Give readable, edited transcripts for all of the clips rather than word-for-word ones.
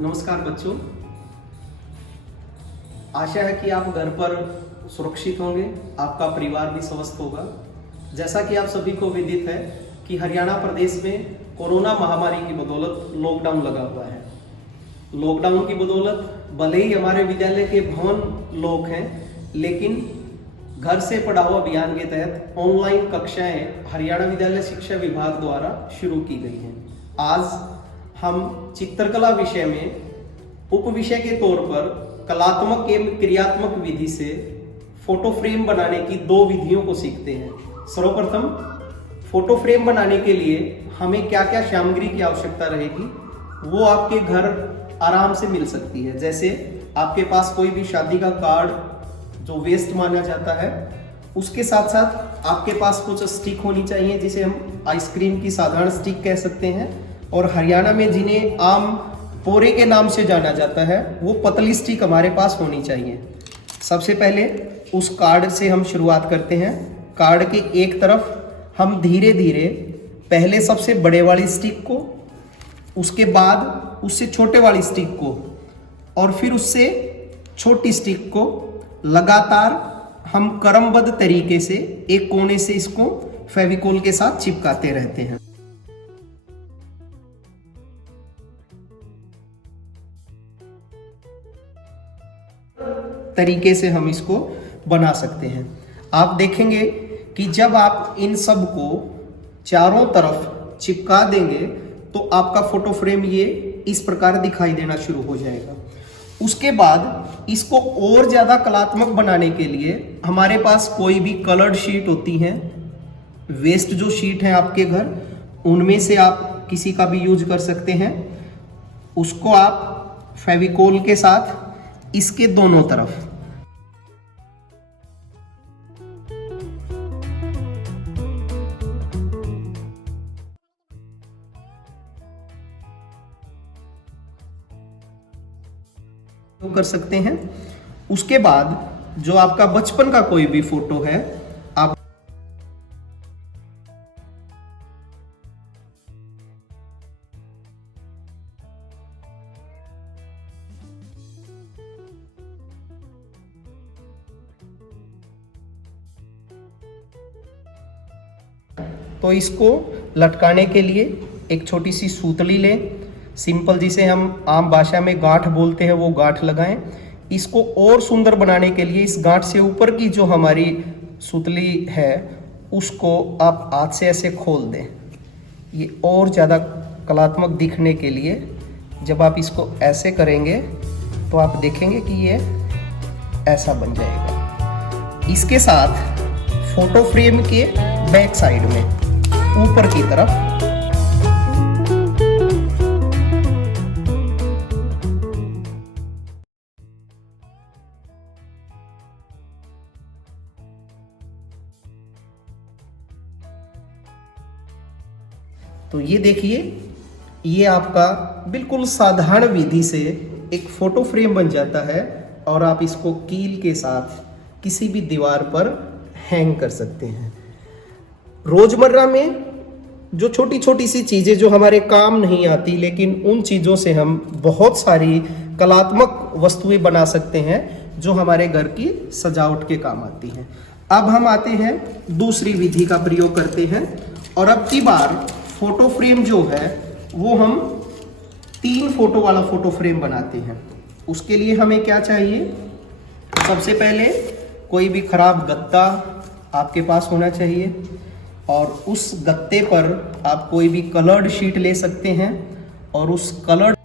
नमस्कार बच्चों, आशा है कि आप घर पर सुरक्षित होंगे, आपका परिवार भी स्वस्थ होगा। जैसा कि आप सभी को विदित है कि हरियाणा प्रदेश में कोरोना महामारी की बदौलत लॉकडाउन लगा हुआ है। लॉकडाउन की बदौलत भले ही हमारे विद्यालय के भवन लॉक हैं, लेकिन घर से पढ़ाओ अभियान के तहत ऑनलाइन कक्षाएं हरियाणा विद्यालय शिक्षा विभाग द्वारा शुरू की गई हैं। आज हम चित्रकला विषय में उप विषय के तौर पर कलात्मक एवं क्रियात्मक विधि से फोटो फ्रेम बनाने की दो विधियों को सीखते हैं। सर्वप्रथम, फोटो फ्रेम बनाने के लिए हमें क्या क्या सामग्री की आवश्यकता रहेगी वो आपके घर आराम से मिल सकती है। जैसे आपके पास कोई भी शादी का कार्ड जो वेस्ट माना जाता है, उसके साथ साथ आपके पास कुछ स्टिक होनी चाहिए जिसे हम आइसक्रीम की साधारण स्टिक कह सकते हैं, और हरियाणा में जिन्हें आम पोरे के नाम से जाना जाता है वो पतली स्टिक हमारे पास होनी चाहिए। सबसे पहले उस कार्ड से हम शुरुआत करते हैं। कार्ड के एक तरफ हम धीरे धीरे पहले सबसे बड़े वाली स्टिक को, उसके बाद उससे छोटे वाली स्टिक को, और फिर उससे छोटी स्टिक को लगातार हम क्रमबद्ध तरीके से एक कोने से इसको फेविकोल के साथ चिपकाते रहते हैं। तरीके से हम इसको बना सकते हैं। आप देखेंगे कि जब आप इन सब को चारों तरफ चिपका देंगे तो आपका फोटो फ्रेम ये इस प्रकार दिखाई देना शुरू हो जाएगा। उसके बाद इसको और ज़्यादा कलात्मक बनाने के लिए हमारे पास कोई भी कलर्ड शीट होती हैं, वेस्ट जो शीट है आपके घर, उनमें से आप किसी का भी यूज कर सकते हैं। उसको आप फेविकोल के साथ इसके दोनों तरफ कर सकते हैं। उसके बाद जो आपका बचपन का कोई भी फोटो है, आप तो इसको लटकाने के लिए एक छोटी सी सूतली लें, सिंपल जिसे हम आम भाषा में गांठ बोलते हैं, वो गांठ लगाएं। इसको और सुंदर बनाने के लिए इस गांठ से ऊपर की जो हमारी सूतली है उसको आप हाथ से ऐसे खोल दें। ये और ज़्यादा कलात्मक दिखने के लिए जब आप इसको ऐसे करेंगे तो आप देखेंगे कि ये ऐसा बन जाएगा। इसके साथ फोटो फ्रेम के बैक साइड में ऊपर की तरफ तो ये देखिए, ये आपका बिल्कुल साधारण विधि से एक फोटो फ्रेम बन जाता है और आप इसको कील के साथ किसी भी दीवार पर हैंग कर सकते हैं। रोजमर्रा में जो छोटी छोटी सी चीज़ें जो हमारे काम नहीं आती, लेकिन उन चीज़ों से हम बहुत सारी कलात्मक वस्तुएं बना सकते हैं जो हमारे घर की सजावट के काम आती हैं। अब हम आते हैं दूसरी विधि का प्रयोग करते हैं, और अब की बार फोटो फ्रेम जो है वो हम 3 फोटो वाला फोटो फ्रेम बनाते हैं। उसके लिए हमें क्या चाहिए? सबसे पहले कोई भी खराब गत्ता आपके पास होना चाहिए, और उस गत्ते पर आप कोई भी कलर्ड शीट ले सकते हैं, और उस कलर्ड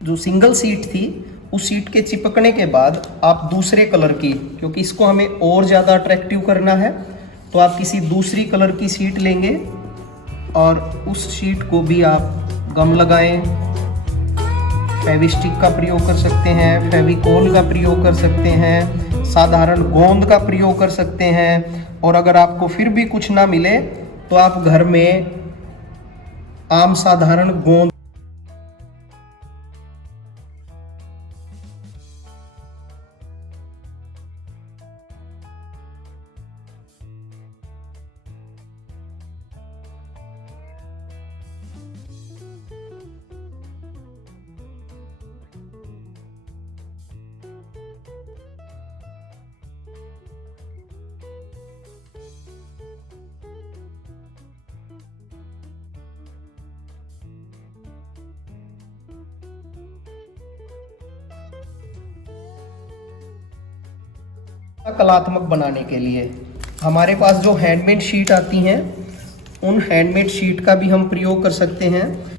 जो सिंगल सीट थी उस सीट के चिपकने के बाद आप दूसरे कलर की, क्योंकि इसको हमें और ज़्यादा अट्रैक्टिव करना है, तो आप किसी दूसरी कलर की सीट लेंगे और उस सीट को भी आप गम लगाएं, फेविस्टिक का प्रयोग कर सकते हैं, फेविकोल का प्रयोग कर सकते हैं, साधारण गोंद का प्रयोग कर सकते हैं। और अगर आपको फिर भी कुछ ना मिले तो आप घर में आम साधारण गोंद कलात्मक बनाने के लिए हमारे पास जो हैंडमेड शीट आती हैं, उन हैंडमेड शीट का भी हम प्रयोग कर सकते हैं।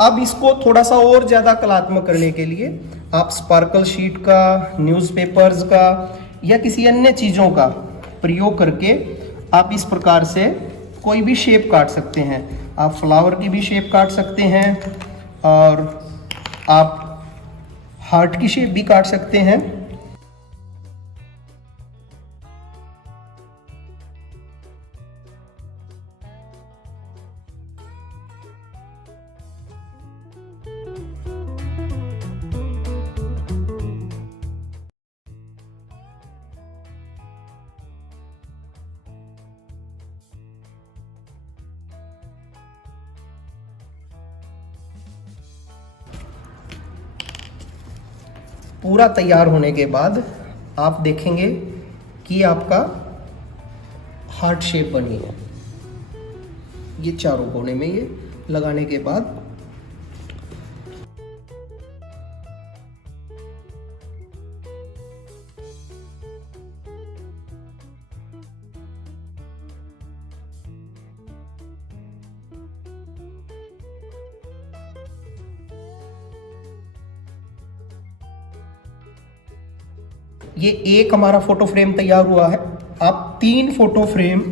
अब इसको थोड़ा सा और ज़्यादा कलात्मक करने के लिए आप स्पार्कल शीट का, न्यूज़पेपर्स का या किसी अन्य चीज़ों का प्रयोग करके आप इस प्रकार से कोई भी शेप काट सकते हैं। आप फ्लावर की भी शेप काट सकते हैं और आप हार्ट की शेप भी काट सकते हैं। पूरा तैयार होने के बाद आप देखेंगे कि आपका हार्ट शेप बनी है। ये चारों कोने में ये लगाने के बाद ये एक हमारा फोटो फ्रेम तैयार हुआ है। आप 3 फोटो फ्रेम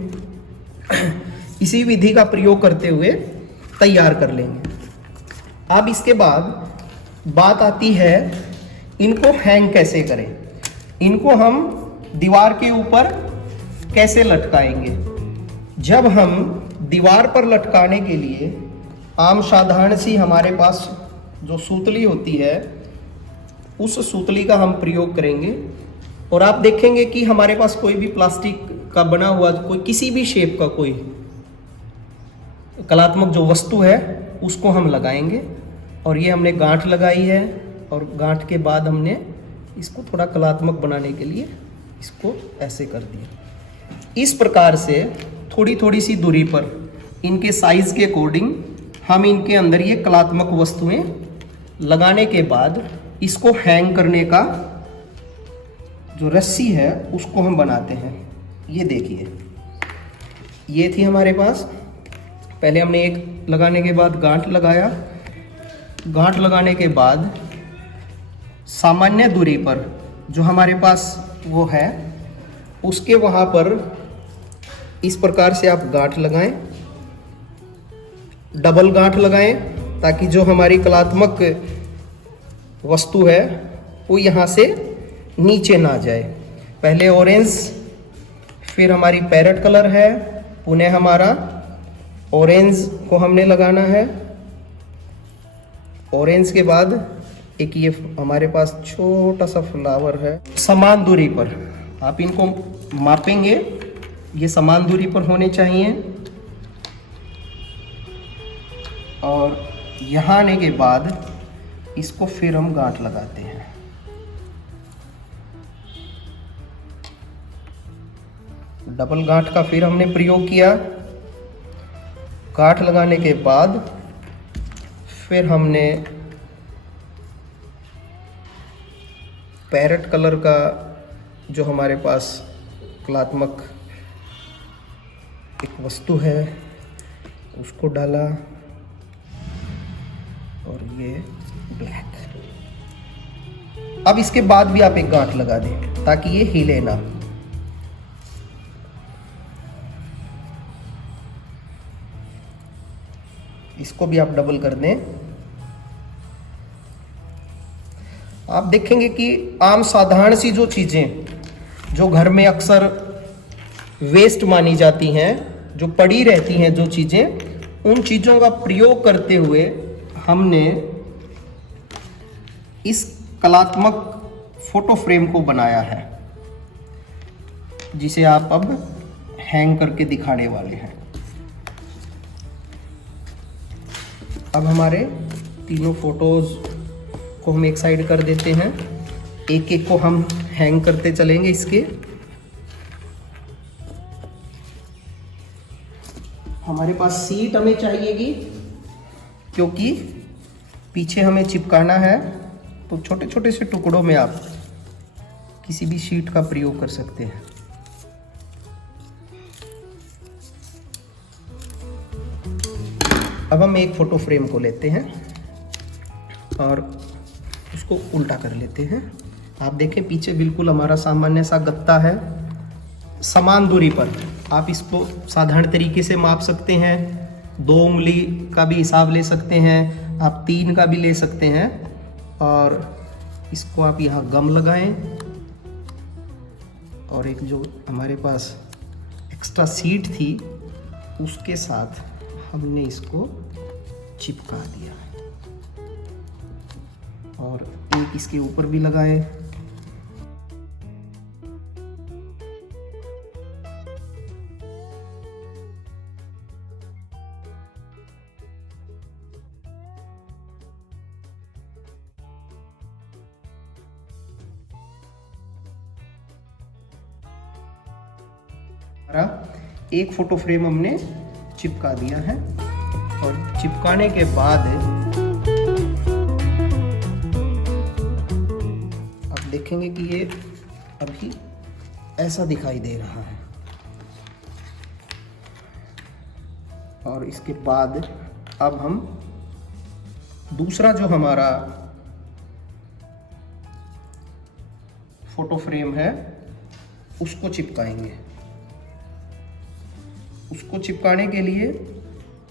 इसी विधि का प्रयोग करते हुए तैयार कर लेंगे। अब इसके बाद बात आती है इनको हैंग कैसे करें। इनको हम दीवार के ऊपर कैसे लटकाएंगे। जब हम दीवार पर लटकाने के लिए आम साधारण सी हमारे पास जो सूतली होती है, उस सूतली का हम प्रयोग करेंगे और आप देखेंगे कि हमारे पास कोई भी प्लास्टिक का बना हुआ कोई किसी भी शेप का कोई कलात्मक जो वस्तु है उसको हम लगाएंगे। और ये हमने गांठ लगाई है और गांठ के बाद हमने इसको थोड़ा कलात्मक बनाने के लिए इसको ऐसे कर दिया। इस प्रकार से थोड़ी थोड़ी सी दूरी पर इनके साइज के अकॉर्डिंग हम इनके अंदर ये कलात्मक वस्तुएं लगाने के बाद इसको हैंग करने का जो रस्सी है उसको हम बनाते हैं। ये देखिए, ये थी हमारे पास। पहले हमने एक लगाने के बाद गांठ लगाया। गांठ लगाने के बाद सामान्य दूरी पर जो हमारे पास वो है उसके वहाँ पर इस प्रकार से आप गांठ लगाएं, डबल गांठ लगाएं, ताकि जो हमारी कलात्मक वस्तु है वो यहाँ से नीचे ना जाए। पहले ऑरेंज, फिर हमारी पैरेट कलर है, पुनः हमारा ऑरेंज को हमने लगाना है ऑरेंज के बाद एक ये हमारे पास छोटा सा फ्लावर है। समान दूरी पर आप इनको मापेंगे, ये समान दूरी पर होने चाहिए। और यहाँ आने के बाद इसको फिर हम गांठ लगाते हैं। डबल गांठ का फिर हमने प्रयोग किया। गांठ लगाने के बाद फिर हमने पैरेट कलर का जो हमारे पास कलात्मक एक वस्तु है उसको डाला और ये ब्लैक। अब इसके बाद भी आप एक गांठ लगा दें ताकि ये हिले ना। इसको भी आप डबल कर दें। आप देखेंगे कि आम साधारण सी जो चीजें जो घर में अक्सर वेस्ट मानी जाती हैं, जो पड़ी रहती हैं जो चीजें, उन चीजों का प्रयोग करते हुए हमने इस कलात्मक फोटो फ्रेम को बनाया है, जिसे आप अब हैंग करके दिखाने वाले हैं। अब हमारे तीनों फोटोज को हम एक साइड कर देते हैं। एक एक को हम हैंग करते चलेंगे इसके। हमारे पास सीट हमें चाहिएगी क्योंकि पीछे हमें चिपकाना है, तो छोटे छोटे से टुकड़ों में आप किसी भी शीट का प्रयोग कर सकते हैं। अब हम एक फोटो फ्रेम को लेते हैं और उसको उल्टा कर लेते हैं। आप देखें पीछे बिल्कुल हमारा सामान्य सा गत्ता है। समान दूरी पर आप इसको साधारण तरीके से माप सकते हैं। 2 उंगली का भी हिसाब ले सकते हैं, आप 3 का भी ले सकते हैं। और इसको आप यहाँ गम लगाएं और एक जो हमारे पास एक्स्ट्रा सीट थी उसके साथ हमने इसको चिपका दिया और एक इसके ऊपर भी लगाए। एक फोटो फ्रेम हमने चिपका दिया है और चिपकाने के बाद आप देखेंगे कि ये अभी ऐसा दिखाई दे रहा है। और इसके बाद अब हम दूसरा जो हमारा फोटो फ्रेम है उसको चिपकाएंगे। उसको चिपकाने के लिए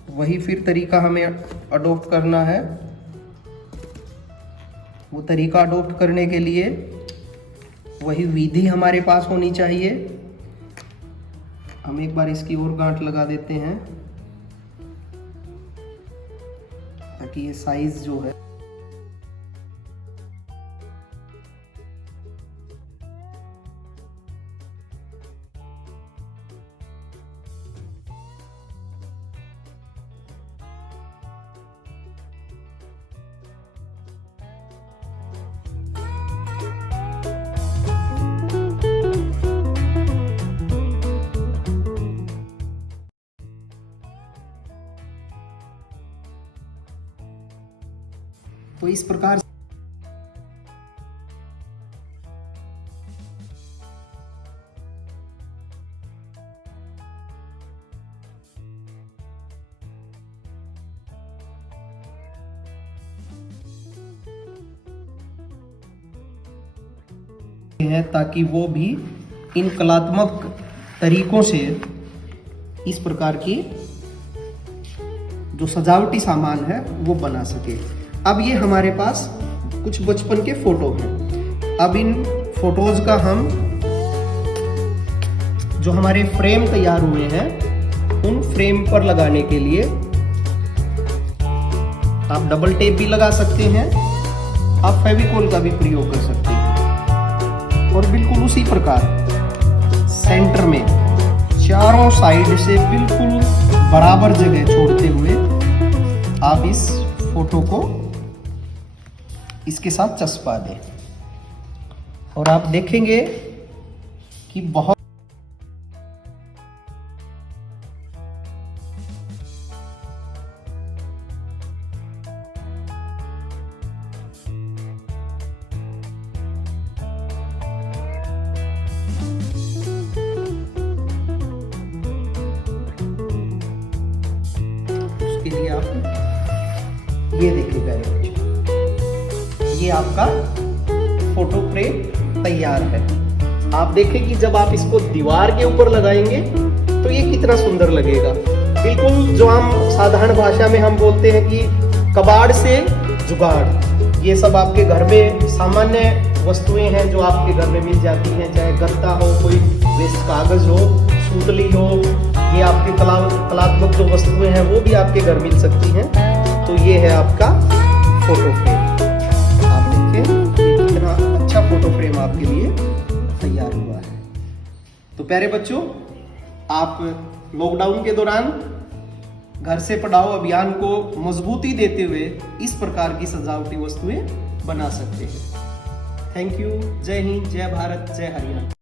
वही फिर तरीका हमें अडॉप्ट करना है। वो तरीका अडॉप्ट करने के लिए वही विधि हमारे पास होनी चाहिए। हम एक बार इसकी और गांठ लगा देते हैं ताकि ये साइज जो है तो इस प्रकार है ताकि वो भी इन कलात्मक तरीकों से इस प्रकार की जो सजावटी सामान है वो बना सके। अब ये हमारे पास कुछ बचपन के फोटो हैं। अब इन फोटोज का हम जो हमारे फ्रेम तैयार हुए हैं उन फ्रेम पर लगाने के लिए आप डबल टेप भी लगा सकते हैं, आप फेविकोल का भी प्रयोग कर सकते हैं। और बिल्कुल उसी प्रकार सेंटर में चारों साइड से बिल्कुल बराबर जगह छोड़ते हुए आप इस फोटो को इसके साथ चस्पा दें और आप देखेंगे कि बहुत के लिए आप ये देखिएगा, ये आपका फोटो फ्रेम तैयार है। आप देखें कि जब आप इसको दीवार के ऊपर लगाएंगे तो ये कितना सुंदर लगेगा। बिल्कुल जो हम साधारण भाषा में हम बोलते हैं कि कबाड़ से जुगाड़, ये सब आपके घर में सामान्य वस्तुएं हैं जो आपके घर में मिल जाती हैं, चाहे गत्ता हो, कोई वेस्ट कागज हो, सूतली हो, ये आपके कलात्मक जो वस्तुएं हैं वो भी आपके घर मिल सकती हैं। तो ये है आपका फोटो फ्रेम। आप देखें कितना अच्छा फोटो फ्रेम आपके लिए तैयार हुआ है। तो प्यारे बच्चों, आप लॉकडाउन के दौरान घर से पढ़ाओ अभियान को मजबूती देते हुए इस प्रकार की सजावटी वस्तुएं बना सकते हैं। Thank you. जय हिंद, जय भारत, जय हरियाणा।